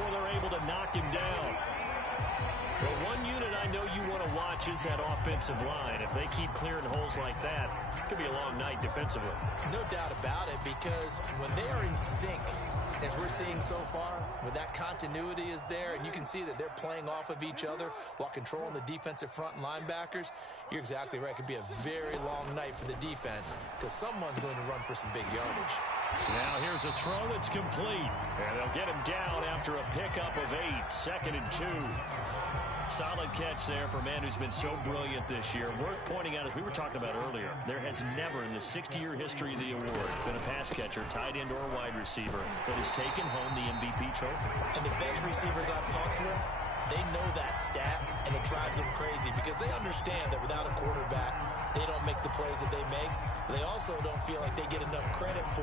before they're able to knock him down. Well, one unit I know you want to watch is that offensive line. If they keep clearing holes like that, it could be a long night defensively. No doubt about it, because when they are in sync, as we're seeing so far, when that continuity is there and you can see that they're playing off of each other while controlling the defensive front and linebackers, you're exactly right. It could be a very long night for the defense because someone's going to run for some big yardage. Now here's a throw that's complete. And they'll get him down after a pickup of 8, 2nd and 2. Solid catch there for a man who's been so brilliant this year. Worth pointing out, as we were talking about earlier, there has never in the 60-year history of the award been a pass catcher, tight end, or wide receiver that has taken home the MVP trophy. And the best receivers I've talked with, they know that stat, and it drives them crazy because they understand that without a quarterback, they don't make the plays that they make. They also don't feel like they get enough credit for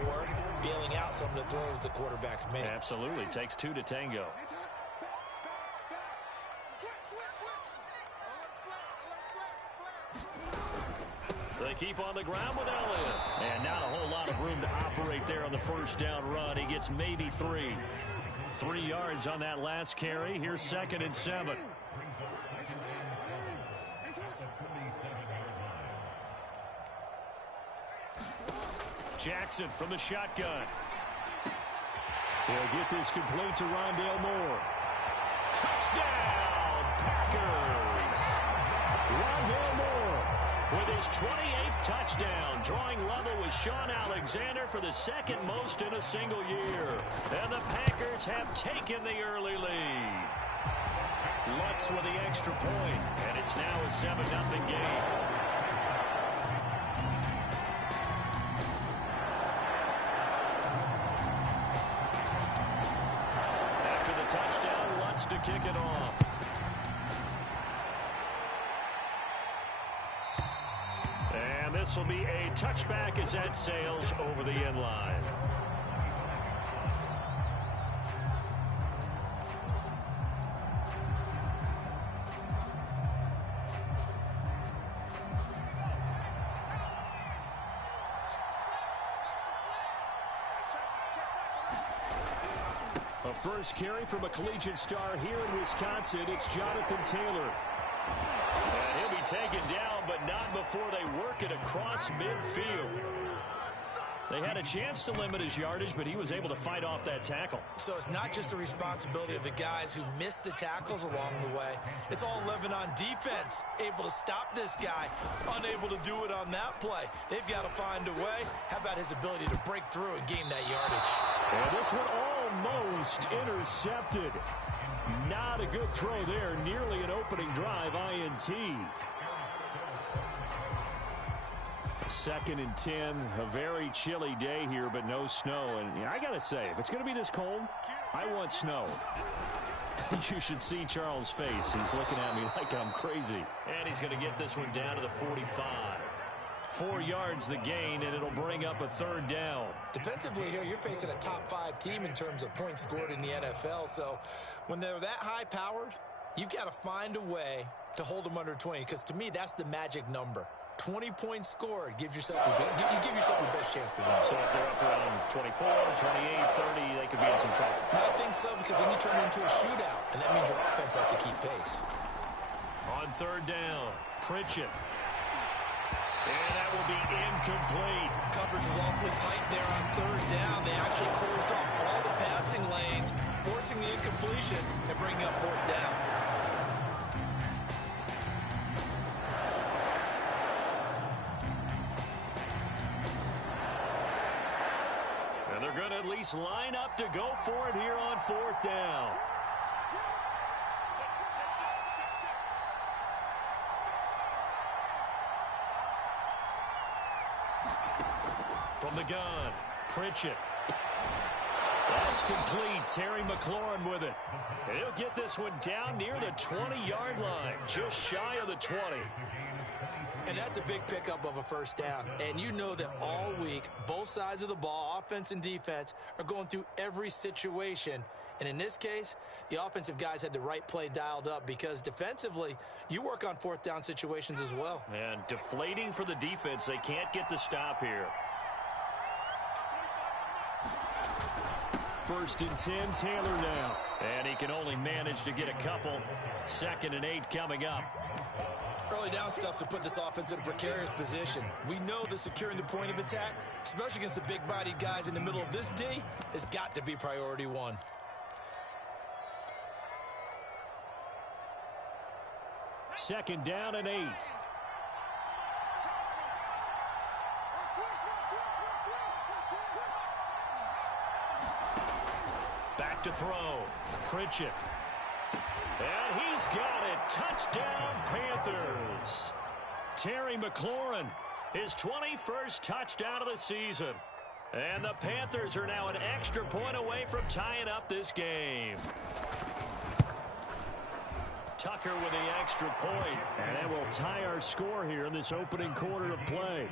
bailing out some of the throws the quarterbacks make. Absolutely. Takes 2 to tango. They keep on the ground with Elliott. And not a whole lot of room to operate there on the first down run. He gets maybe 3. 3 yards on that last carry. Here's 2nd and 7. Jackson from the shotgun. He'll get this complete to Rondale Moore. Touchdown, Packers! Rondale Moore with his 28th touchdown, drawing level with Shaun Alexander for the 2nd most in a single year. And the Packers have taken the early lead. Lutz with the extra point, and it's now a 7-0 game. After the touchdown, Lutz to kick it off. And this will be a touchback as that sails over the end line. A first carry from a collegiate star here in Wisconsin. It's Jonathan Taylor. And he'll be taken down, but not before they work it across midfield. They had a chance to limit his yardage, but he was able to fight off that tackle. So it's not just the responsibility of the guys who missed the tackles along the way. It's all living on defense. Able to stop this guy, unable to do it on that play. They've got to find a way. How about his ability to break through and gain that yardage? And this one almost intercepted. Not a good throw there. Nearly an opening drive, INT. 2nd and 10. A very chilly day here, but no snow. And I got to say, if it's going to be this cold, I want snow. You should see Charles' face. He's looking at me like I'm crazy. And he's going to get this one down to the 45. 4 yards the gain, and it'll bring up a 3rd down. Defensively here, you're facing a top 5 team in terms of points scored in the NFL. So when they're that high-powered, you've got to find a way to hold them under 20, because to me, that's the magic number. 20 points scored gives yourself you give yourself your best chance to win. So if they're up around 24, 28, 30, they could be in some trouble. I think so, because then you turn it into a shootout, and that means your offense has to keep pace. On 3rd down, Pritchett. And that will be incomplete. Coverage was awfully tight there on 3rd down. They actually closed off all the passing lanes, forcing the incompletion and bringing up 4th down. And they're going to at least line up to go for it here on 4th down. From the gun, Pritchett. That's complete. Terry McLaurin with it. And he'll get this one down near the 20-yard line, just shy of the 20. And that's a big pickup of a 1st down. And you know that all week, both sides of the ball, offense and defense, are going through every situation. And in this case, the offensive guys had the right play dialed up, because defensively, you work on 4th down situations as well. And deflating for the defense. They can't get the stop here. 1st and 10, Taylor now. And he can only manage to get a couple. 2nd and 8 coming up. Early down stuff's to put this offense in a precarious position. We know that securing the point of attack, especially against the big-bodied guys in the middle of this D, has got to be priority one. Second down and 8. Back to throw. Pritchett. And he's got it. Touchdown, Panthers. Terry McLaurin, his 21st touchdown of the season. And the Panthers are now an extra point away from tying up this game. Tucker with the extra point. And that will tie our score here in this opening quarter of play.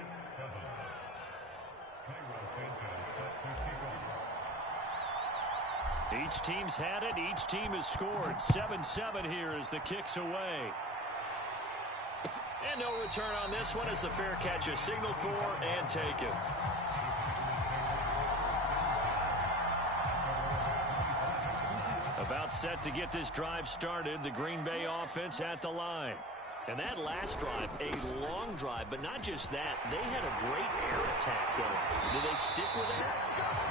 Each team's had it. Each team has scored. 7-7 here as the kick's away. And no return on this one as the fair catch is signaled for and taken. About set to get this drive started. The Green Bay offense at the line. And that last drive, a long drive, but not just that. They had a great air attack going. Do they stick with that?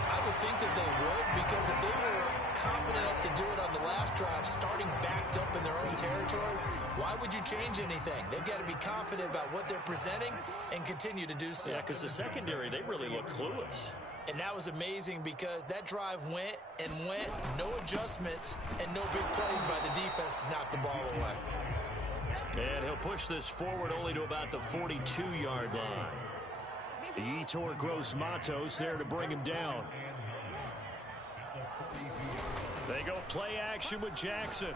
I would think that they would, because if they were confident enough to do it on the last drive, starting backed up in their own territory, why would you change anything? They've got to be confident about what they're presenting and continue to do so. Yeah, because the secondary, they really look clueless. And that was amazing because that drive went and went, no adjustments, and no big plays by the defense to knock the ball away. And he'll push this forward only to about the 42-yard line. The Yetur Gross Matos there to bring him down. They go play action with Jackson.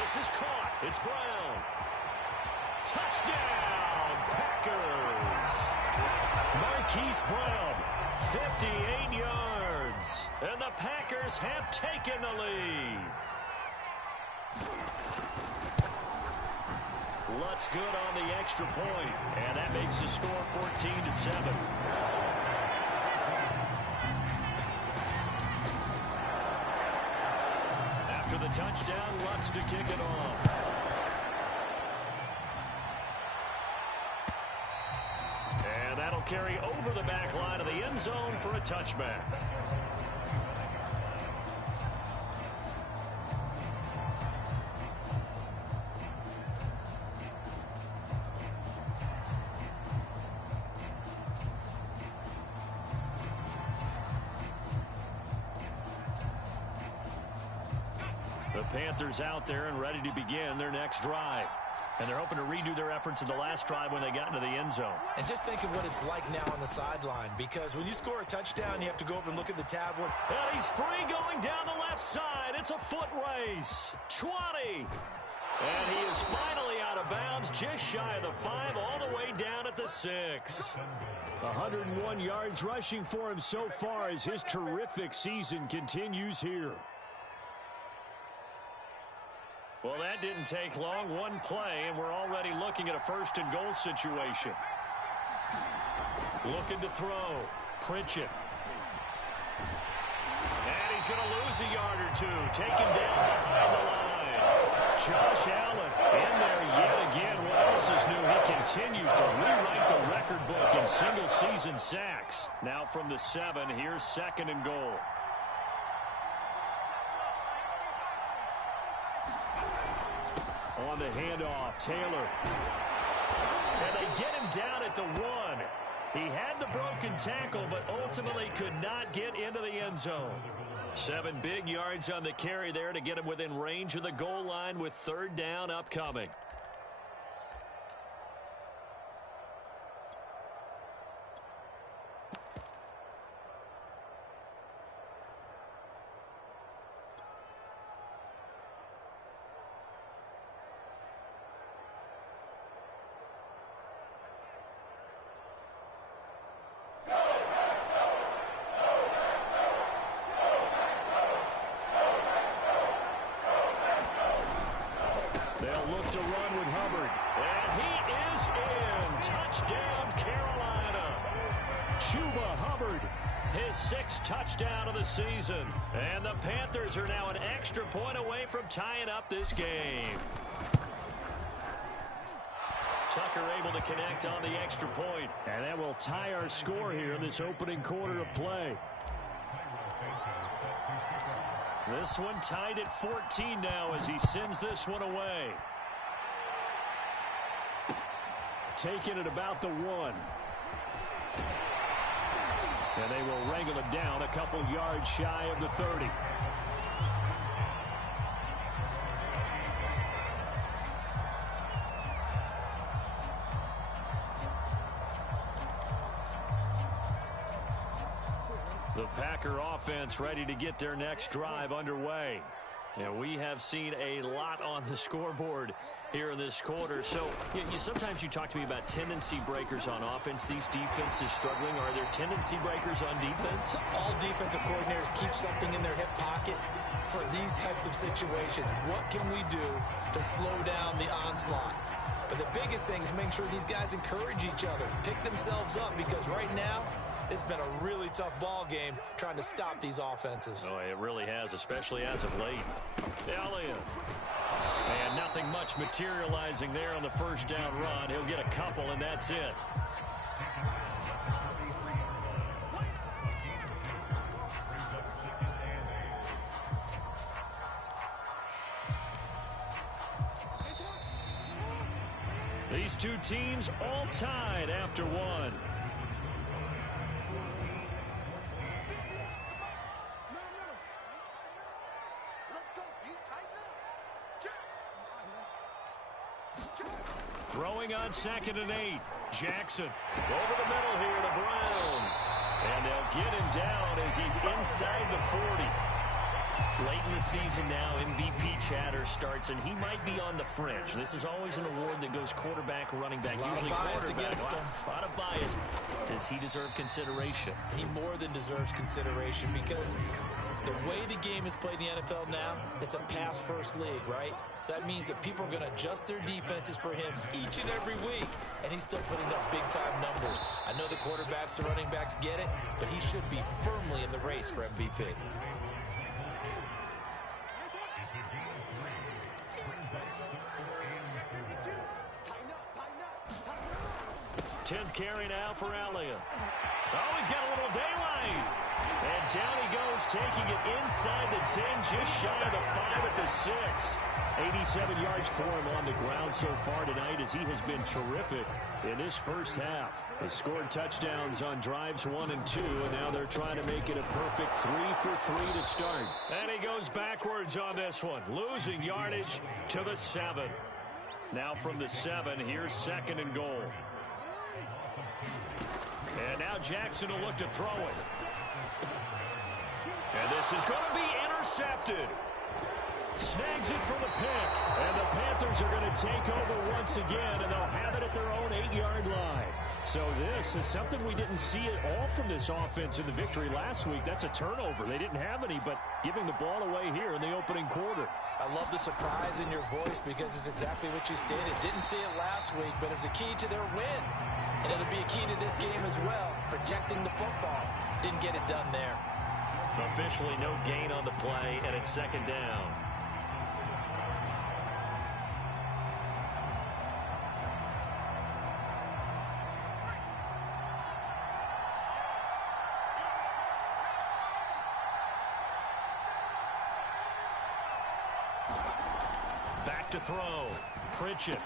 This is caught. It's Brown. Touchdown, Packers. Marquise Brown, 58 yards. And the Packers have taken the lead. Lutz good on the extra point, and that makes the score 14-7. After the touchdown, Lutz to kick it off. And that'll carry over the back line of the end zone for a touchback. The Panthers out there and ready to begin their next drive. And they're hoping to redo their efforts in the last drive when they got into the end zone. And just think of what it's like now on the sideline, because when you score a touchdown, you have to go over and look at the tablet. And he's free going down the left side. It's a foot race. 20. And he is finally out of bounds, just shy of the 5, all the way down at the 6. 101 yards rushing for him so far as his terrific season continues here. Well, that didn't take long. One play, and we're already looking at a 1st and goal situation. Looking to throw. Pritchett. And he's going to lose a yard or two. Taken down behind the line. Josh Allen in there yet again. What else is new? He continues to rewrite the record book in single-season sacks. Now from the 7, here's 2nd and goal. On the handoff, Taylor. And they get him down at the 1. He had the broken tackle, but ultimately could not get into the end zone. 7 big yards on the carry there to get him within range of the goal line with 3rd down upcoming. They'll look to run with Hubbard. And he is in. Touchdown, Carolina. Chuba Hubbard, his 6th touchdown of the season. And the Panthers are now an extra point away from tying up this game. Tucker able to connect on the extra point. And that will tie our score here in this opening quarter of play. This one tied at 14 now as he sends this one away. Taking it about the 1. And they will wrangle it down a couple yards shy of the 30. The Packer offense ready to get their next drive underway. And we have seen a lot on the scoreboard here in this quarter. So sometimes you talk to me about tendency breakers on offense. These defenses struggling. Are there tendency breakers on defense? All defensive coordinators keep something in their hip pocket for these types of situations. What can we do to slow down the onslaught? But the biggest thing is making sure these guys encourage each other, pick themselves up, because right now it's been a really tough ball game trying to stop these offenses. Oh, it really has, especially as of late. Elliott. And nothing much materializing there on the first down run. He'll get a couple, and that's it. These two teams all tied after one. Throwing on 2nd and 8. Jackson over the middle here to Brown. And they'll get him down as he's inside the 40. Late in the season now, MVP chatter starts, and he might be on the fringe. This is always an award that goes quarterback, running back, usually quarterback. A lot of bias. Does he deserve consideration? He more than deserves consideration, because the way the game is played in the NFL now, it's a pass-first league, right? So that means that people are going to adjust their defenses for him each and every week, and he's still putting up big-time numbers. I know the quarterbacks, the running backs get it, but he should be firmly in the race for MVP. 10th carry now for Elliott. Oh, he's got a little daylight. And down he goes, taking it inside the 10, just shy of the 5 at the 6. 87 yards for him on the ground so far tonight, as he has been terrific in this first half. They scored touchdowns on drives 1 and 2, and now they're trying to make it a perfect 3 for 3 to start. And he goes backwards on this one, losing yardage to the 7. Now from the 7, here's 2nd and goal. And now Jackson will look to throw it. And this is going to be intercepted. Snags it for the pick. And the Panthers are going to take over once again, and they'll have it at their own 8-yard line. So this is something we didn't see at all from this offense in the victory last week. That's a turnover. They didn't have any, but giving the ball away here in the opening quarter. I love the surprise in your voice, because it's exactly what you stated. Didn't see it last week, but it was a key to their win. And it'll be a key to this game as well, protecting the football. Didn't get it done there. Officially no gain on the play, and it's 2nd down. Back to throw. Pritchett.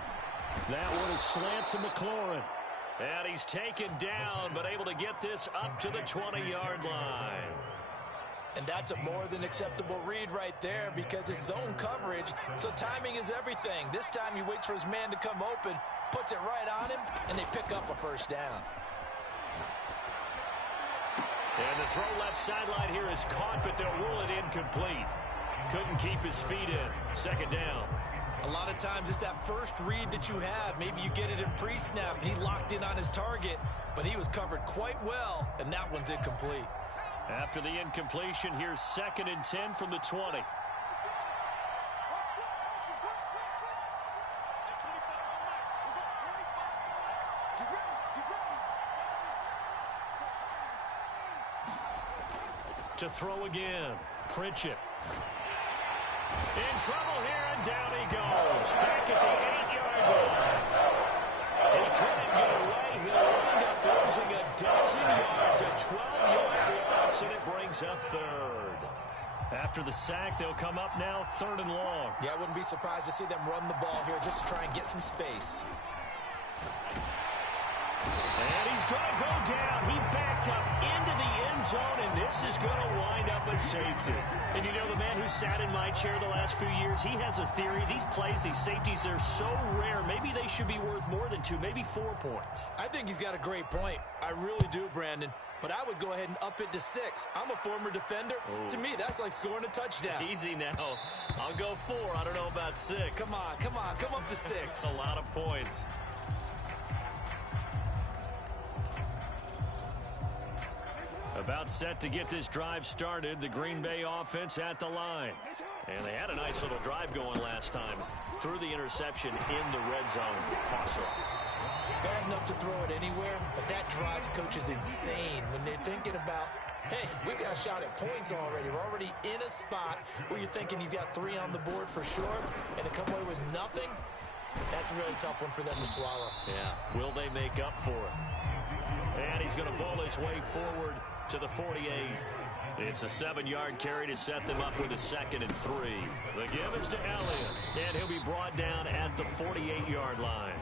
That one is slant to McLaurin. And he's taken down, but able to get this up to the 20-yard line. And that's a more than acceptable read right there, because it's zone coverage, so timing is everything. This time he waits for his man to come open, puts it right on him, and they pick up a first down. And the throw left sideline here is caught, but they'll rule it incomplete. Couldn't keep his feet in. 2nd down. A lot of times it's that first read that you have. Maybe you get it in pre-snap, and he locked in on his target, but he was covered quite well, and that one's incomplete. After the incompletion, here's 2nd and 10 from the 20. To throw again. Pritchett. In trouble here, and down he goes. Back at the 8-yard line. He couldn't get away. He'll wind up losing a dozen yards. A 12-yard loss, and it brings up third. After the sack, they'll come up now 3rd and long. Yeah, I wouldn't be surprised to see them run the ball here just to try and get some space. And he's going to go down. He backed up into the end zone, and this is going to wind up a safety. And you know, the man who sat in my chair the last few years, he has a theory. These plays, these safeties, they're so rare. Maybe they should be worth more than 2, maybe 4 points. I think he's got a great point. I really do, Brandon. But I would go ahead and up it to 6. I'm a former defender. Ooh. To me, that's like scoring a touchdown. Easy now. I'll go 4. I don't know about 6. Come on. Come up to 6. A lot of points. About set to get this drive started. The Green Bay offense at the line. And they had a nice little drive going last time. Threw the interception in the red zone. Possible. Bad enough to throw it anywhere, but that drives coaches insane when they're thinking about, hey, we got a shot at points already. We're already in a spot where you're thinking you've got 3 on the board for sure, and to come away with nothing, that's a really tough one for them to swallow. Yeah, will they make up for it? And he's going to bowl his way forward to the 48. It's a 7-yard carry to set them up with a 2nd and 3. The give is to Elliott, and he'll be brought down at the 48-yard line.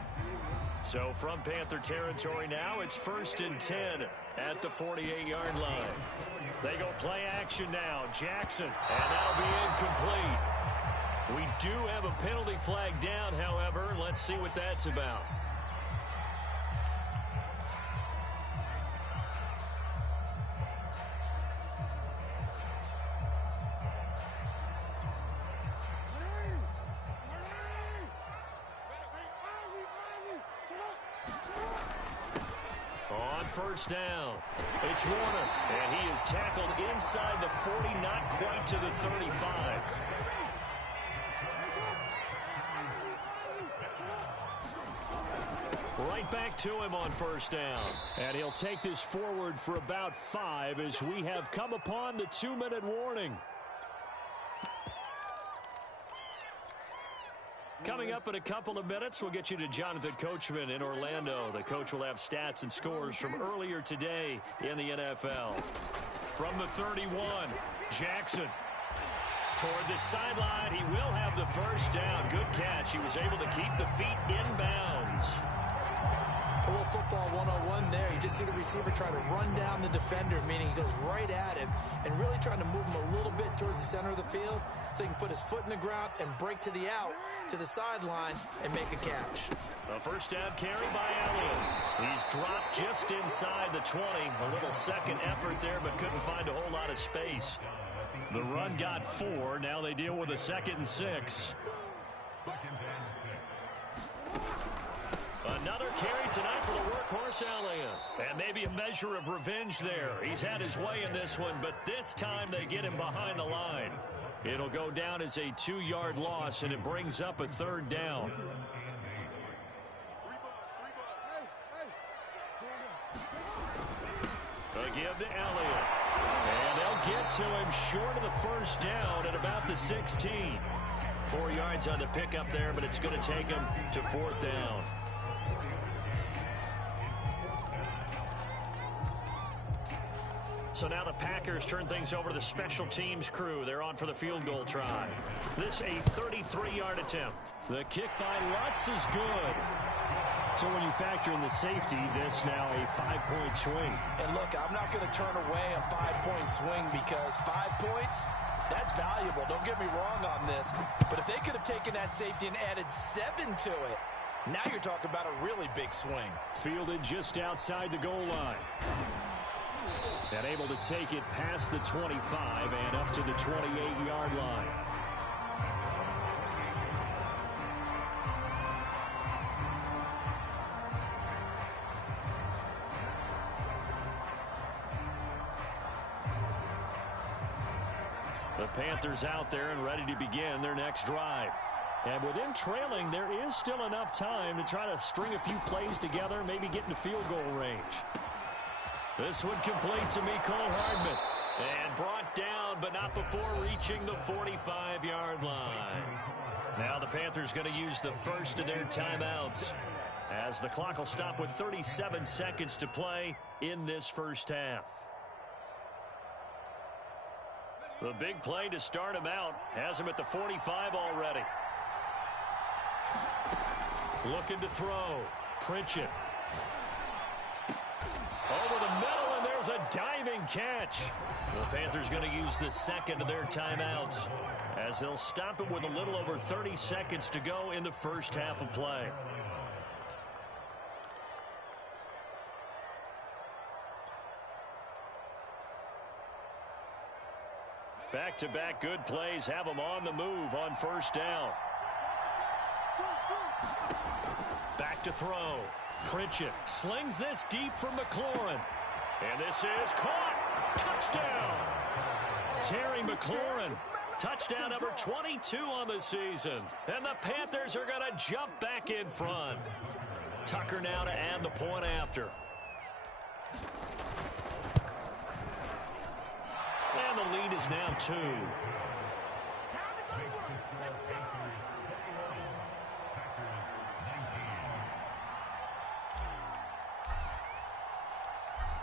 So from Panther territory now, it's 1st and 10 at the 48-yard line. They go play action now. Jackson, and that'll be incomplete. We do have a penalty flag down, however. Let's see what that's about. On 1st down, it's Warner, and he is tackled inside the 40, not quite to the 35. Right back to him on 1st down. And he'll take this forward for about 5 as we have come upon the 2-minute warning. Coming up in a couple of minutes, we'll get you to Jonathan Coachman in Orlando. The coach will have stats and scores from earlier today in the NFL. From the 31, Jackson toward the sideline. He will have the 1st down. Good catch. He was able to keep the feet in bounds. A little football 101 there. You just see the receiver try to run down the defender, meaning he goes right at him and really trying to move him a little bit towards the center of the field so he can put his foot in the ground and break to the out, to the sideline, and make a catch. A 1st down carry by Elliott. He's dropped just inside the 20. A little second effort there, but couldn't find a whole lot of space. The run got 4. Now they deal with a 2nd and 6. Another carry tonight for the workhorse Elliott. And maybe a measure of revenge there. He's had his way in this one, but this time they get him behind the line. It'll go down as a 2-yard loss, and it brings up a 3rd down. A give to Elliott. And they'll get to him short of the 1st down at about the 16. 4 yards on the pickup there, but it's going to take him to 4th down. So now the Packers turn things over to the special teams crew. They're on for the field goal try. This a 33-yard attempt. The kick by Lutz is good. So when you factor in the safety, this now a 5-point swing. And look, I'm not going to turn away a 5-point swing because 5 points, that's valuable. Don't get me wrong on this. But if they could have taken that safety and added 7 to it, now you're talking about a really big swing. Fielded just outside the goal line. And able to take it past the 25 and up to the 28-yard line. The Panthers out there and ready to begin their next drive. And within trailing, there is still enough time to try to string a few plays together, maybe get into field goal range. This one complete to Mecole Hardman. And brought down, but not before reaching the 45-yard line. Now the Panthers going to use the first of their timeouts, as the clock will stop with 37 seconds to play in this first half. The big play to start him out has him at the 45 already. Looking to throw. Pritchett. Over the middle, and there's a diving catch. The Panthers going to use the second of their timeouts, as they'll stop it with a little over 30 seconds to go in the first half of play. Back-to-back good plays have them on the move on first down. Back to throw. Pritchett slings this deep from McLaurin. And this is caught. Touchdown. Terry McLaurin. Touchdown number 22 on the season. And the Panthers are going to jump back in front. Tucker now to add the point after. And the lead is now 2.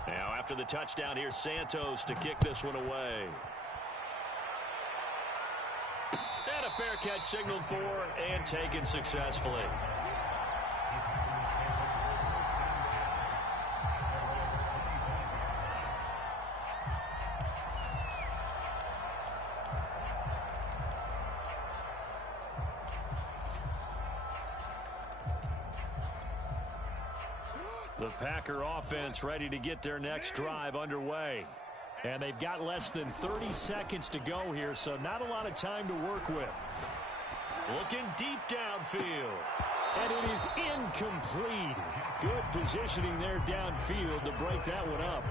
Now after the touchdown, here's Santos to kick this one away. And a fair catch signaled for and taken successfully. The Packer offense ready to get their next drive underway. And they've got less than 30 seconds to go here, so not a lot of time to work with. Looking deep downfield. And it is incomplete. Good positioning there downfield to break that one up.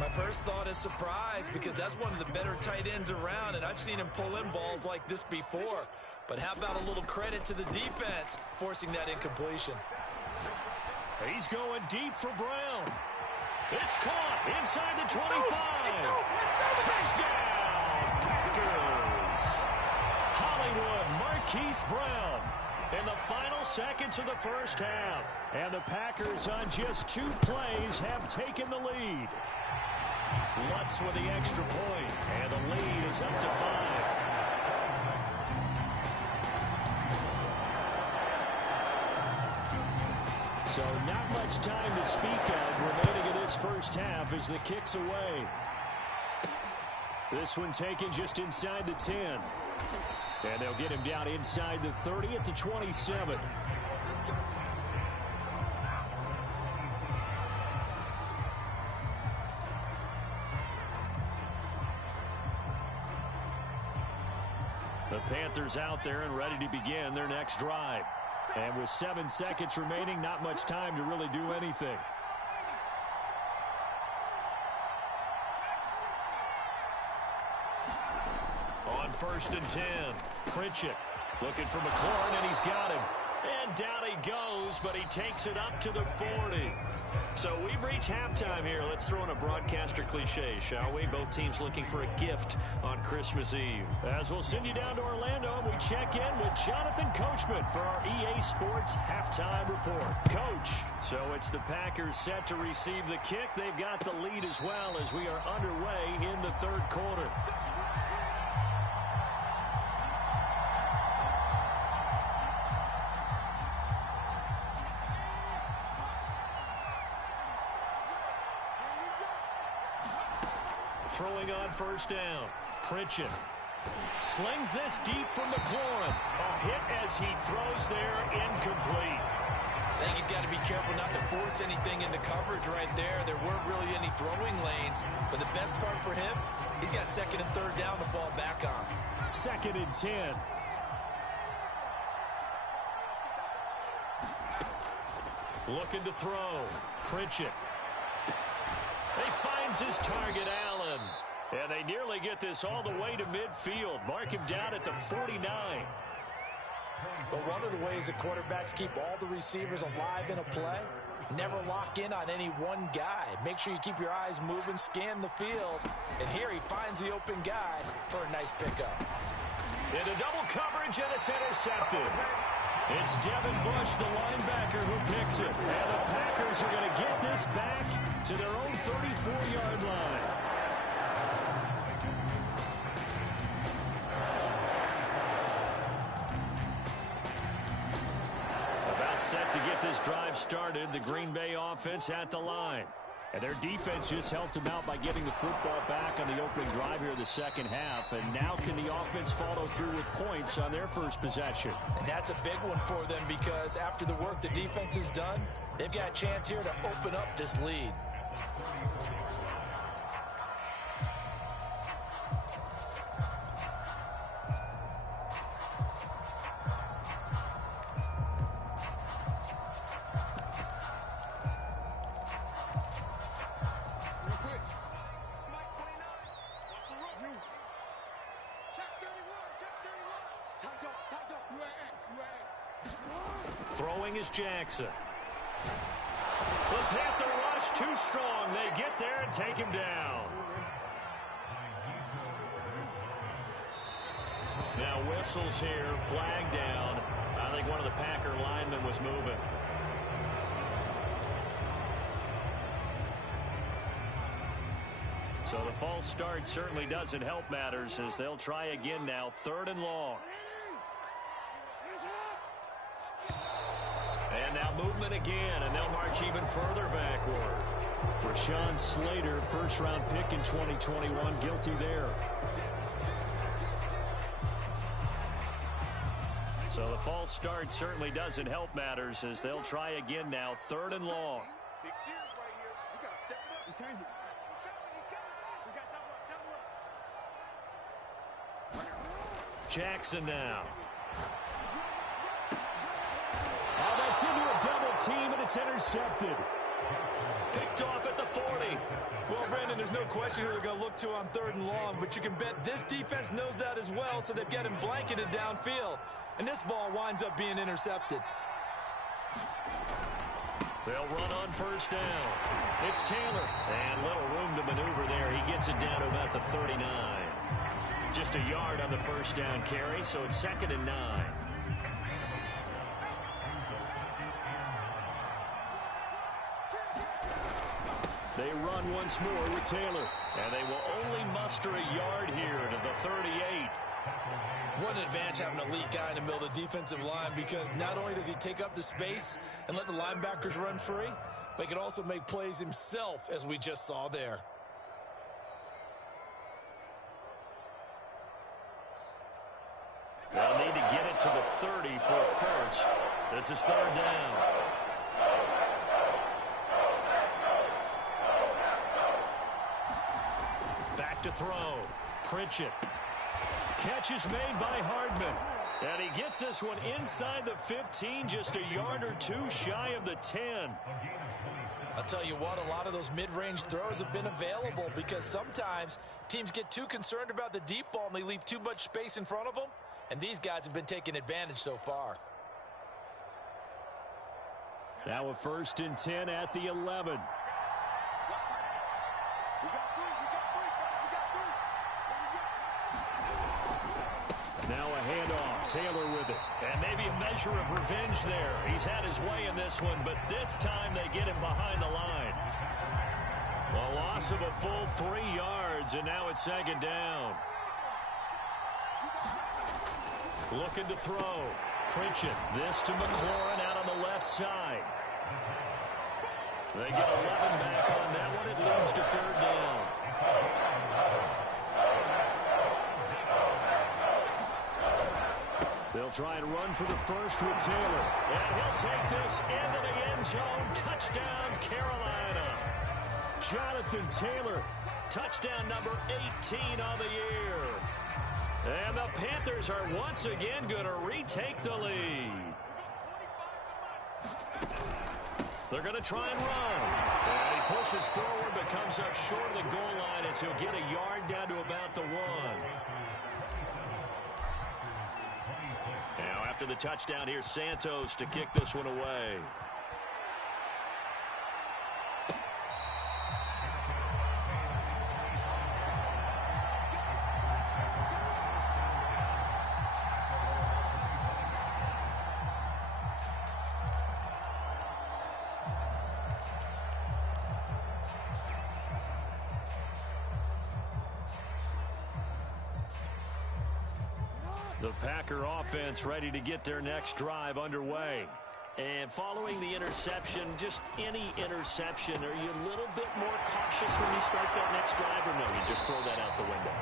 My first thought is surprise, because that's one of the better tight ends around, and I've seen him pull in balls like this before. But how about a little credit to the defense forcing that incompletion? He's going deep for Brown. It's caught inside the 25. Touchdown, Packers. Hollywood Marquise Brown in the final seconds of the first half. And the Packers on just 2 plays have taken the lead. Lutz with the extra point, and the lead is up to 5. So not much time to speak of remaining in this first half as the kick's away. This one taken just inside the 10. And they'll get him down inside the 30 at the 27. The Panthers out there and ready to begin their next drive. And with 7 seconds remaining, not much time to really do anything. On 1st and 10, Pritchett looking for McLaurin, and he's got him. And down he goes, but he takes it up to the 40. So we've reached halftime here. Let's throw in a broadcaster cliche, shall we? Both teams looking for a gift on Christmas Eve. As we'll send you down to Orlando, and we check in with Jonathan Coachman for our EA Sports Halftime Report. Coach, so it's the Packers set to receive the kick. They've got the lead as well as we are underway in the third quarter. Throwing on first down. Pritchett slings this deep from McLaurin. A hit as he throws there, incomplete. I think he's got to be careful not to force anything into coverage right there. There weren't really any throwing lanes, but the best part for him, he's got 2nd and 3rd down to fall back on. 2nd and 10. Looking to throw. Pritchett. He finds his target, Allen. And they nearly get this all the way to midfield. Mark him down at the 49. But one of the ways the quarterbacks keep all the receivers alive in a play Never lock in on any one guy. Make sure you keep your eyes moving, scan the field. And here he finds the open guy for a nice pickup. Into double coverage, and it's intercepted. It's Devin Bush, the linebacker, who picks it. And the Packers are going to get this back to their own 34-yard line. About set to get this drive started. The Green Bay offense at the line. And their defense just helped them out by getting the football back on the opening drive here in the second half. And now can the offense follow through with points on their first possession? And that's a big one for them because after the work the defense has done, they've got a chance here to open up this lead. Throwing is Jackson. The Panther rush too strong. They get there and take him down. Now whistles here, flag down. I think one of the Packer linemen was moving. So the false start certainly doesn't help matters as they'll try again now, 3rd and long. And now movement again, and they'll march even further backward. Rashawn Slater, first-round pick in 2021, guilty there. So the false start certainly doesn't help matters as they'll try again now, 3rd and long. Jackson now. Oh, that's into a double team, and it's intercepted. Picked off at the 40. Well, Brandon, there's no question who they're going to look to on 3rd and long, but you can bet this defense knows that as well, so they've got him blanketed downfield. And this ball winds up being intercepted. They'll run on 1st down. It's Taylor. And little room to maneuver there. He gets it down to about the 39. Just a yard on the 1st down carry, so it's 2nd and 9. They run once more with Taylor. And they will only muster a yard here to the 38. What an advantage having a elite guy in the middle of the defensive line, because not only does he take up the space and let the linebackers run free, but he can also make plays himself, as we just saw there. They'll need to get it to the 30 for a first. This is 3rd down. Back to throw. Pritchett. Catch is made by Hardman. And he gets this one inside the 15, just a yard or two shy of the 10. I'll tell you what, a lot of those mid-range throws have been available because sometimes teams get too concerned about the deep ball and they leave too much space in front of them. And these guys have been taking advantage so far. Now a 1st and 10 at the 11. Now a handoff. Taylor with it. And maybe a measure of revenge there. He's had his way in this one, but this time they get him behind the line. A loss of a full 3 yards, and now it's 2nd down. Looking to throw. Pritchett. This to McLaurin out on the left side. They get 11 back on that one. It leads to 3rd down. They'll try and run for the first with Taylor. And he'll take this into the end zone. Touchdown, Carolina. Jonathan Taylor, touchdown number 18 on the year. And the Panthers are once again going to retake the lead. They're going to try and run. And he pushes forward but comes up short of the goal line as he'll get a yard down to about the 1. Now after the touchdown, here's Santos to kick this one away. The Packer offense ready to get their next drive underway. And following the interception, just any interception, are you a little bit more cautious when you start that next drive, or no, you just throw that out the window?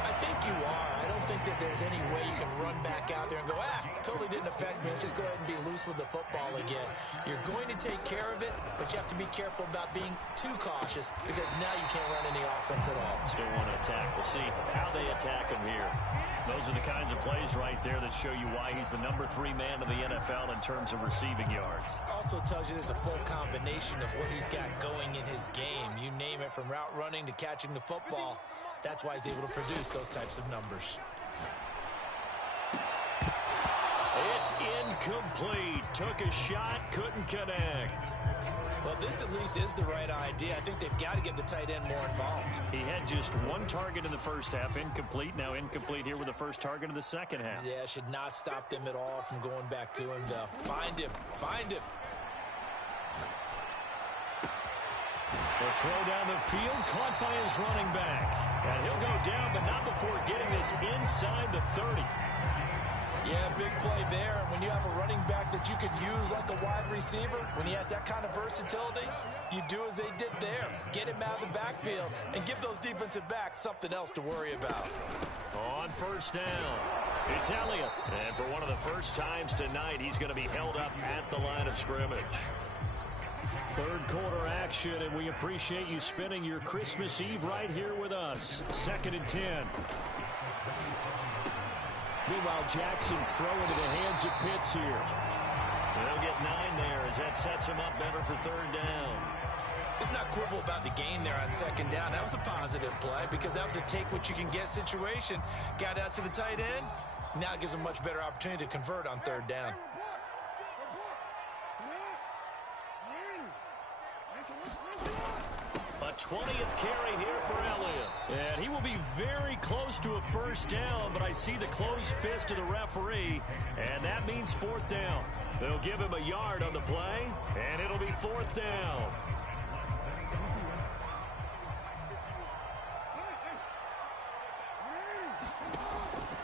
I think you are. I don't think that there's any way you can run back out there and go, totally didn't affect me. Let's just go ahead and be loose with the football again. You're going to take care of it, but you have to be careful about being too cautious because now you can't run any offense at all. Still want to attack. We'll see how they attack him here. Those are the kinds of plays right there that show you why he's the number 3 man of the NFL in terms of receiving yards. Also tells you there's a full combination of what he's got going in his game. You name it, from route running to catching the football. That's why he's able to produce those types of numbers. It's incomplete. Took a shot, couldn't connect. Well, this at least is the right idea. I think they've got to get the tight end more involved. He had just 1 target in the first half, incomplete. Now incomplete here with the first target in the second half. Yeah, should not stop them at all from going back to him. Find him. The throw down the field, caught by his running back. And he'll go down, but not before getting this inside the 30. Yeah, big play there. And when you have a running back that you could use like a wide receiver, when he has that kind of versatility, you do as they did there. Get him out of the backfield and give those defensive backs something else to worry about. On first down, it's Elliott. And for one of the first times tonight, he's going to be held up at the line of scrimmage. Third quarter action, and we appreciate you spending your Christmas Eve right here with us. 2nd and 10. Meanwhile, Jackson's throw into the hands of Pitts here. They'll get 9 there as that sets him up better for 3rd down. Let's not quibble about the gain there on 2nd down. That was a positive play because that was a take-what-you-can-get situation. Got out to the tight end. Now it gives him much better opportunity to convert on 3rd down. A 20th carry here for Elliott. And he will be very close to a first down, but I see the closed fist of the referee, and that means 4th down. They'll give him a yard on the play, and it'll be 4th down.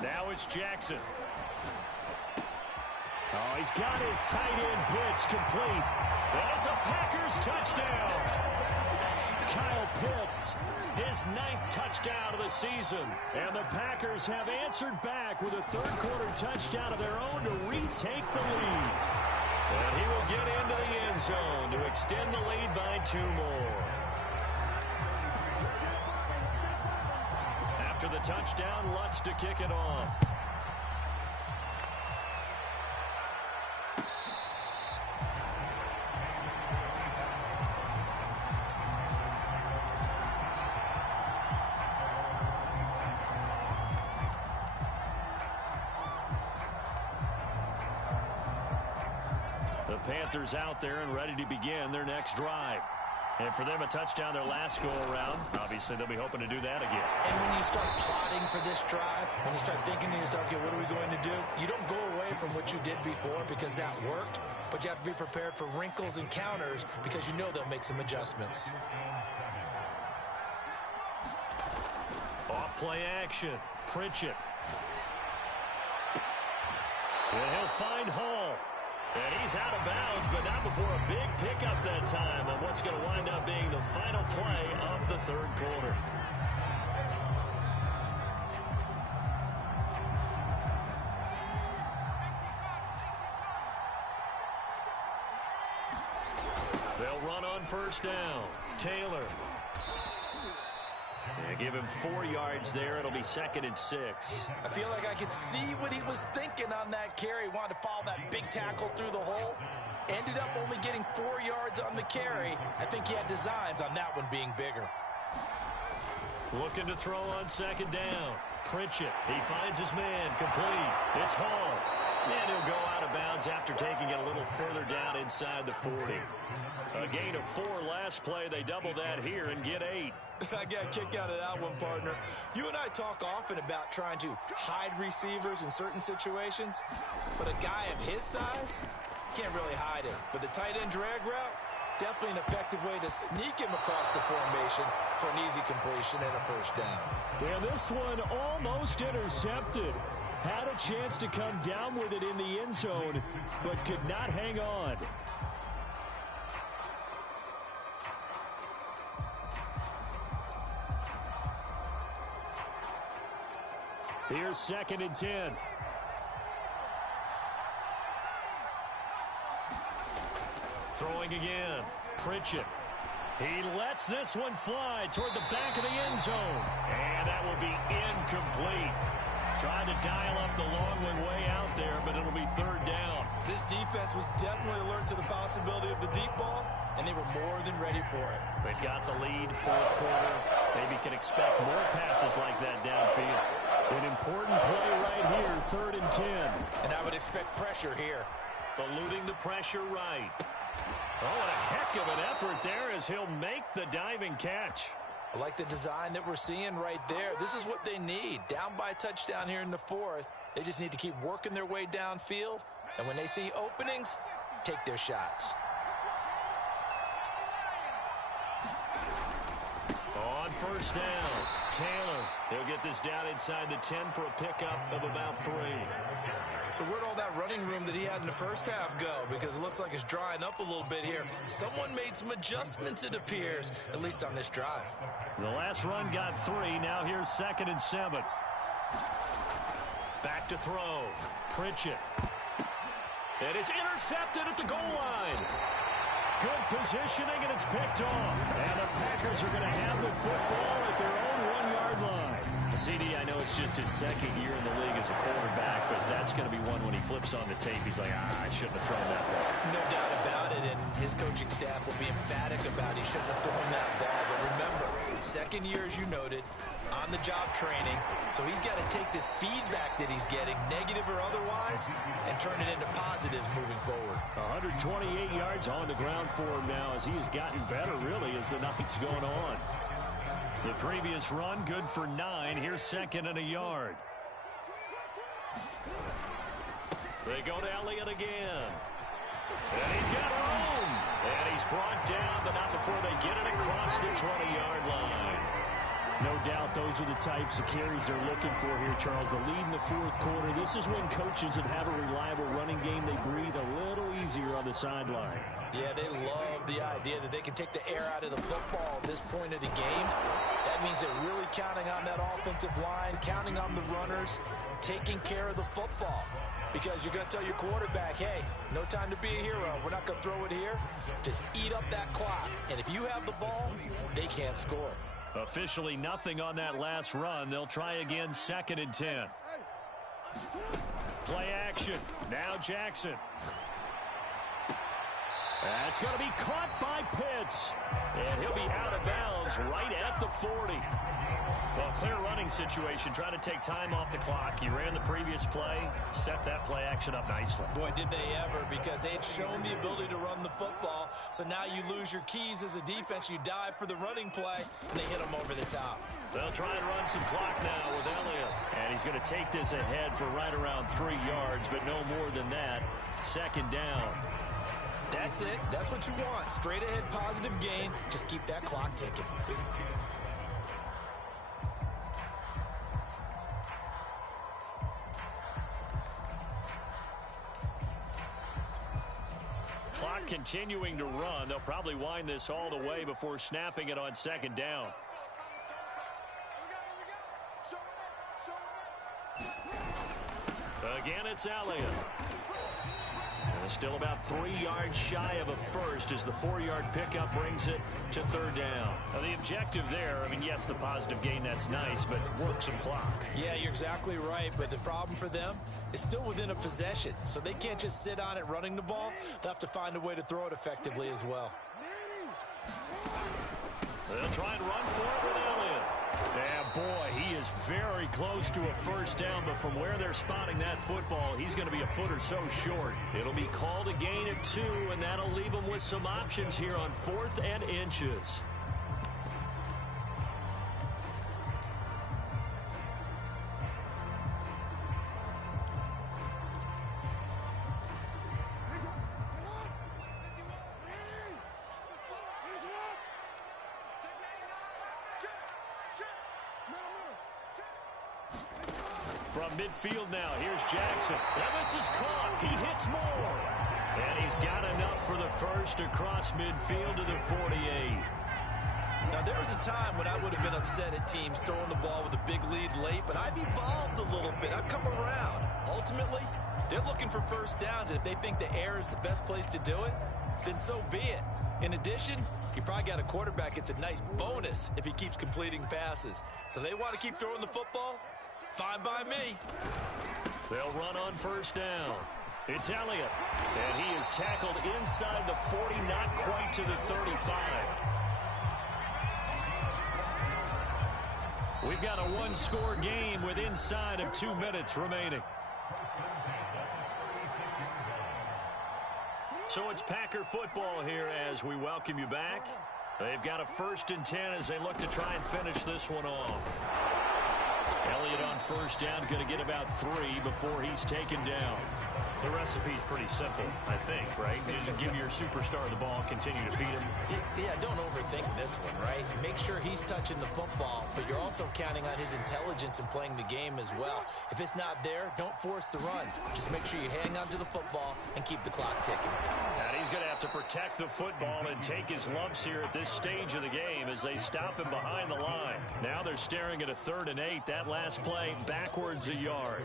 Now it's Jackson. Oh, he's got his tight end blitz complete. And it's a Packers touchdown. Kyle Pitts, his 9th touchdown of the season. And the Packers have answered back with a 3rd quarter touchdown of their own to retake the lead. And he will get into the end zone to extend the lead by 2 more. After the touchdown, Lutz to kick it off. The Panthers out there and ready to begin their next drive. And for them, a touchdown their last go-around. Obviously, they'll be hoping to do that again. And when you start plotting for this drive, when you start thinking to yourself, okay, what are we going to do? You don't go away from what you did before because that worked, but you have to be prepared for wrinkles and counters because you know they'll make some adjustments. Off-play action. Pritchett. And he'll find Hall. And he's out of bounds, but not before a big pickup that time on what's going to wind up being the final play of the 3rd quarter. They'll run on first down. Taylor. They give him 4 yards there. It'll be 2nd and 6. I feel like I could see what he was thinking on that carry. He wanted to follow that big tackle through the hole. Ended up only getting 4 yards on the carry. I think he had designs on that one being bigger. Looking to throw on 2nd down. Pritchett. He finds his man. Complete. It's Hall. And he'll go out of bounds after taking it a little further down inside the 40. A gain of 4 last play. They double that here and get 8. I got a kick out of that one, partner. You and I talk often about trying to hide receivers in certain situations, but a guy of his size can't really hide it. But the tight end drag route, definitely an effective way to sneak him across the formation for an easy completion and a first down. Yeah, this one almost intercepted. Had a chance to come down with it in the end zone, but could not hang on. Here's 2nd and 10. Throwing again. Pritchett. He lets this one fly toward the back of the end zone. And that will be incomplete. Tried to dial up the long one way out there, but it'll be 3rd down. This defense was definitely alert to the possibility of the deep ball, and they were more than ready for it. They've got the lead, 4th quarter. Maybe can expect more passes like that downfield. An important play right here, 3rd and 10. And I would expect pressure here. Eluding the pressure right. Oh, what a heck of an effort there as he'll make the diving catch. I like the design that we're seeing right there. This is what they need. Down by a touchdown here in the 4th. They just need to keep working their way downfield. And when they see openings, take their shots. On 1st down, Taylor. He'll get this down inside the 10 for a pickup of about 3. So where'd all that running room that he had in the first half go? Because it looks like it's drying up a little bit here. Someone made some adjustments, it appears, at least on this drive. The last run got 3. Now here's 2nd and 7. Back to throw. Pritchett. And it's intercepted at the goal line. Good positioning, and it's picked off. And the Packers are going to have the football at their own 1-yard line. CD, I know it's just his 2nd year in the league as a quarterback, but that's going to be one when he flips on the tape. He's like, I shouldn't have thrown that ball. No doubt about it, and his coaching staff will be emphatic about he shouldn't have thrown that ball. But remember, 2nd year, as you noted, on-the-job training, so he's got to take this feedback that he's getting, negative or otherwise, and turn it into positives moving forward. 128 yards on the ground for him now as he has gotten better, really, as the night's going on. The previous run, good for 9. Here's 2nd and a yard. They go to Elliott again. And he's got room. And he's brought down, but not before they get it across the 20-yard line. No doubt those are the types of carries they're looking for here, Charles. The lead in the 4th quarter. This is when coaches that have a reliable running game, they breathe a little easier on the sideline. Yeah, they love the idea that they can take the air out of the football at this point of the game. That means they're really counting on that offensive line, counting on the runners, taking care of the football. Because you're going to tell your quarterback, hey, no time to be a hero. We're not going to throw it here. Just eat up that clock. And if you have the ball, they can't score. Officially nothing on that last run. They'll try again, 2nd and 10. Play action. Now Jackson. That's going to be caught by Pitts. And he'll be out of bounds right at the 40. Well, clear running situation. Try to take time off the clock. He ran the previous play, set that play action up nicely. Boy, did they ever, because they had shown the ability to run the football. So now you lose your keys as a defense. You dive for the running play, and they hit them over the top. They'll try and run some clock now with Elliott. And he's going to take this ahead for right around 3 yards, but no more than that. 2nd down. That's it. That's what you want. Straight ahead positive gain. Just keep that clock ticking. Clock continuing to run. They'll probably wind this all the way before snapping it on 2nd down. Again, it's Elliott. Still about 3 yards shy of a first as the 4-yard pickup brings it to 3rd down. Now, the objective there, I mean, yes, the positive gain, that's nice, but work some clock. Yeah, you're exactly right, but the problem for them is still within a possession, so they can't just sit on it running the ball. They'll have to find a way to throw it effectively as well. They'll try and run for it with Elliott. Yeah, boy, he is very close to a first down, but from where they're spotting that football, he's going to be a foot or so short. It'll be called a gain of 2, and that'll leave them with some options here on 4th and inches. From midfield now, here's Jackson. And this is caught. He hits more. And he's got enough for the first across midfield to the 48. Now, there was a time when I would have been upset at teams throwing the ball with a big lead late, but I've evolved a little bit. I've come around. Ultimately, they're looking for first downs, and if they think the air is the best place to do it, then so be it. In addition, you probably got a quarterback. It's a nice bonus if he keeps completing passes. So they want to keep throwing the football? Fine by me. They'll run on first down. It's Elliott, and he is tackled inside the 40, not quite to the 35. We've got a one-score game with inside of 2 minutes remaining. So it's Packer football here as we welcome you back. They've got a 1st and 10 as they look to try and finish this one off. Elliott on first down, going to get about 3 before he's taken down. The recipe's pretty simple, I think, right? You just give your superstar the ball, continue to feed him. Yeah, don't overthink this one, right? Make sure he's touching the football, but you're also counting on his intelligence and playing the game as well. If it's not there, don't force the run. Just make sure you hang on to the football and keep the clock ticking. And he's going to have to protect the football and take his lumps here at this stage of the game as they stop him behind the line. Now they're staring at a 3rd and 8. That last play backwards a yard.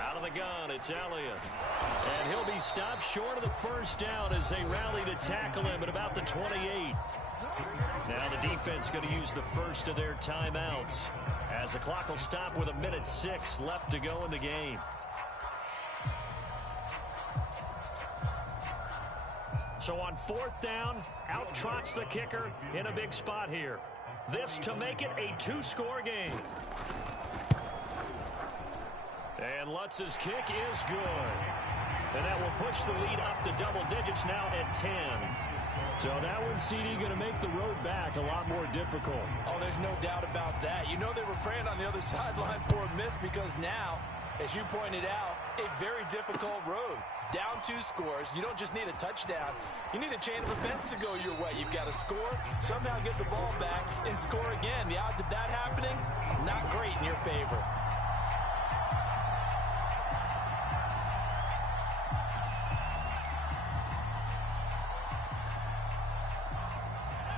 Out of the gun, it's Elliott. And he'll be stopped short of the first down as they rally to tackle him at about the 28. Now the defense going to use the first of their timeouts as the clock will stop with 1:06 left to go in the game. So on 4th down, out trots the kicker in a big spot here. This to make it a 2-score game. And Lutz's kick is good. And that will push the lead up to double digits now at 10. So that one, CD, going to make the road back a lot more difficult. Oh, there's no doubt about that. You know they were praying on the other sideline for a miss because now, as you pointed out, a very difficult road. Down 2 scores. You don't just need a touchdown. You need a chain of events to go your way. You've got to score, somehow get the ball back, and score again. The odds of that happening, not great in your favor.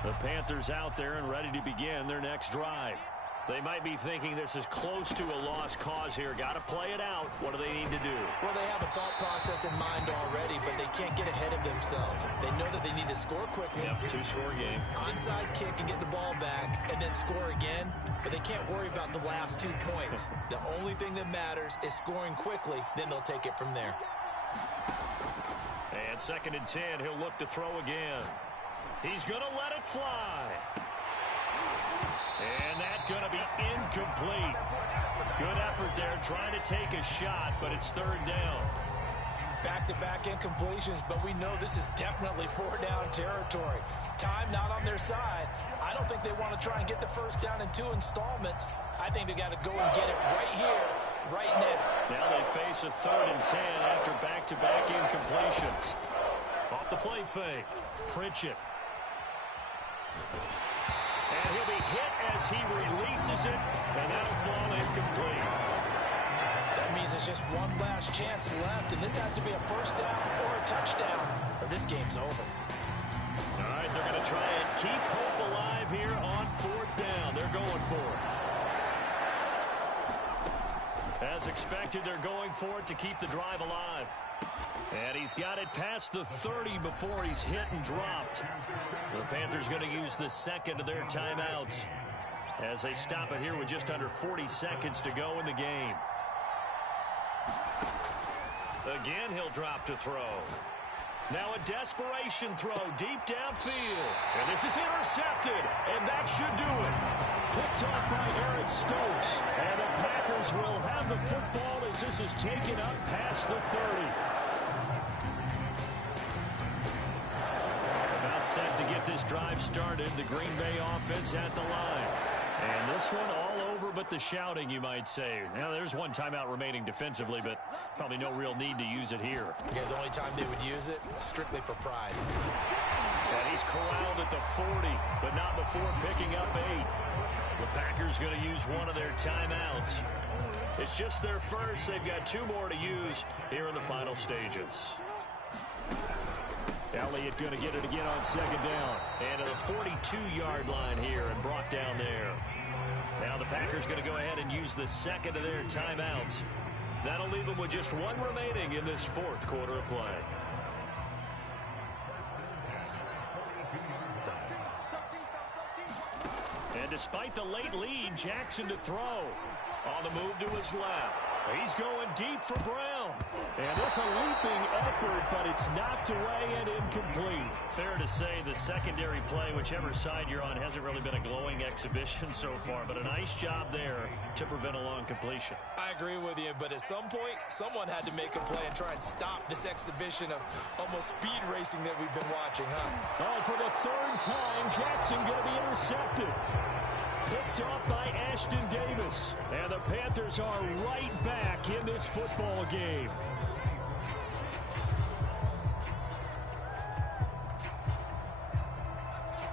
The Panthers out there and ready to begin their next drive. They might be thinking this is close to a lost cause here. Got to play it out. What do they need to do? Well, they have a thought process in mind already, but they can't get ahead of themselves. They know that they need to score quickly. Yep, 2-score game. Onside kick and get the ball back and then score again, but they can't worry about the last 2 points. The only thing that matters is scoring quickly, then they'll take it from there. And 2nd and 10, he'll look to throw again. He's going to let it fly. And that's going to be incomplete. Good effort there trying to take a shot, but it's 3rd down. Back-to-back incompletions, but we know this is definitely 4-down territory. Time not on their side. I don't think they want to try and get the first down in 2 installments. I think they got to go and get it right here, right now. Now they face a 3rd and 10 after back-to-back incompletions. Off the play fake. Pritchett. And he'll be hit as he releases it, and that'll fall incomplete. That means it's just one last chance left, and this has to be a first down or a touchdown, or this game's over. All right, they're going to try and keep hope alive here on 4th down. They're going for it. As expected, they're going for it to keep the drive alive. And he's got it past the 30 before he's hit and dropped. The Panthers going to use the 2nd of their timeouts as they stop it here with just under 40 seconds to go in the game. Again, he'll drop to throw. Now a desperation throw deep downfield. And this is intercepted, and that should do it. Picked off by Eric Stokes. And the Packers will have the football as this is taken up past the 30. About set to get this drive started. The Green Bay offense at the line. And this one all over but the shouting, you might say. Now, there's one timeout remaining defensively, but probably no real need to use it here. Yeah, the only time they would use it, strictly for pride. And he's corralled at the 40, but not before picking up 8. The Packers going to use one of their timeouts. It's just their first. They've got 2 more to use here in the final stages. Elliott going to get it again on 2nd down. And to the 42-yard line here and brought down there. Now the Packers going to go ahead and use the second of their timeouts. That'll leave them with just 1 remaining in this 4th quarter of play. And despite the late lead, Jackson to throw. On the move to his left. He's going deep for Brown. And it's a leaping effort, but it's knocked away and incomplete. Fair to say the secondary play, whichever side you're on, hasn't really been a glowing exhibition so far, but a nice job there to prevent a long completion. I agree with you, but at some point, someone had to make a play and try and stop this exhibition of almost speed racing that we've been watching, huh? Oh, for the 3rd time, Jackson going to be intercepted. Picked off by Ashton Davis. And the Panthers are right back in this football game.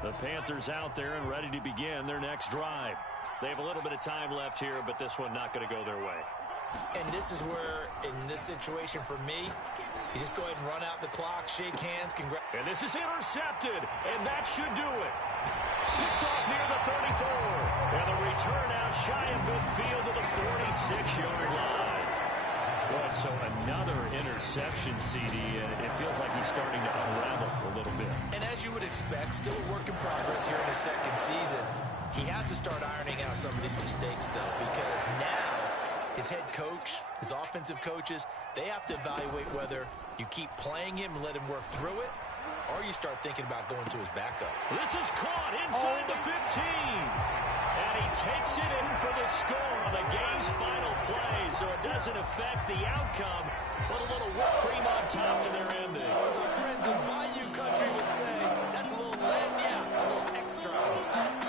The Panthers out there and ready to begin their next drive. They have a little bit of time left here, but this one not going to go their way. And this is where, in this situation for me, you just go ahead and run out the clock, shake hands, And this is intercepted, and that should do it. Picked off near the 34. And the return out shy of midfield to the 46-yard line. Boy, so another interception, CD, and it feels like he's starting to unravel a little bit. And as you would expect, still a work in progress here in his 2nd season. He has to start ironing out some of these mistakes, though, because now his head coach, his offensive coaches, they have to evaluate whether you keep playing him and let him work through it, or you start thinking about going to his backup. This is caught inside the 15. And he takes it in for the score on the game's final play, so it doesn't affect the outcome, but a little whipped cream on top to their ending. As our friends in Bayou Country would say, that's a little a little extra on top.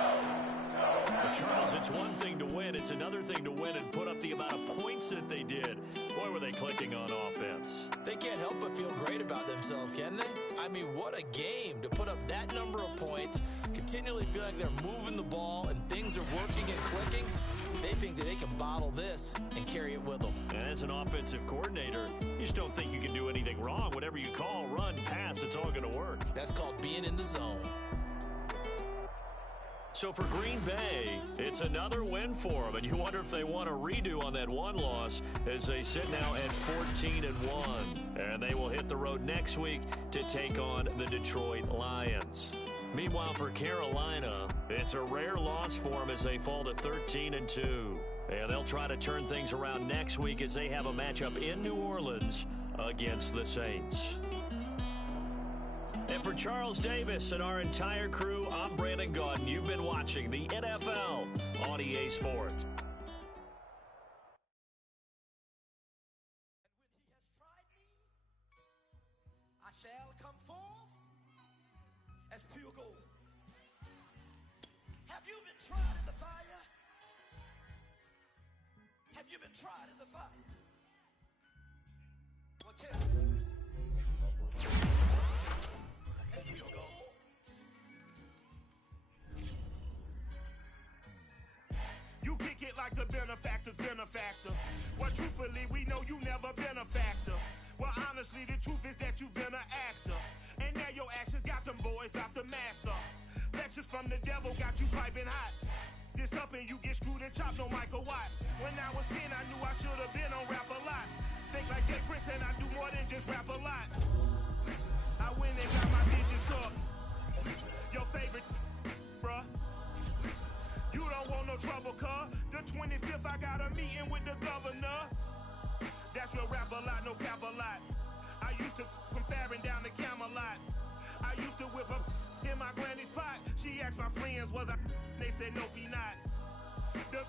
But Charles, it's one thing to win. It's another thing to win and put up the amount of points that they did. Boy, were they clicking on offense. They can't help but feel great about themselves, can they? I mean, what a game to put up that number of points, continually feel like they're moving the ball and things are working and clicking. They think that they can bottle this and carry it with them. And as an offensive coordinator, you just don't think you can do anything wrong. Whatever you call, run, pass, it's all going to work. That's called being in the zone. So for Green Bay, it's another win for them, and you wonder if they want a redo on that one loss as they sit now at 14-1. And they will hit the road next week to take on the Detroit Lions. Meanwhile, for Carolina, it's a rare loss for them as they fall to 13-2. And they'll try to turn things around next week as they have a matchup in New Orleans against the Saints. And for Charles Davis and our entire crew, I'm Brandon Gaudin. You've been watching the NFL on EA Sports. I shall come forth as pure gold. Have you been tried in the fire? Have you been tried in the fire? Well, tell me. As pure gold. You kick it like the benefactor's benefactor. Well, truthfully, we know you never been a factor. Well, honestly, the truth is that you've been an actor. And now your actions got them boys about to mass up. Lectures from the devil got you piping hot. This up and you get screwed and chopped on Michael Watts. When I was 10, I knew I should have been on rap a lot. Think like Jay Prince and I do more than just rap a lot. I went and got my digits up. Your favorite, bruh. You don't want no trouble, cuz. The 25th, I got a meeting with the governor. That's real rap a lot, no cap a lot. I used to from Farron down to Camelot. I used to whip up in my granny's pot. She asked my friends, was I? They said, nope, he not. The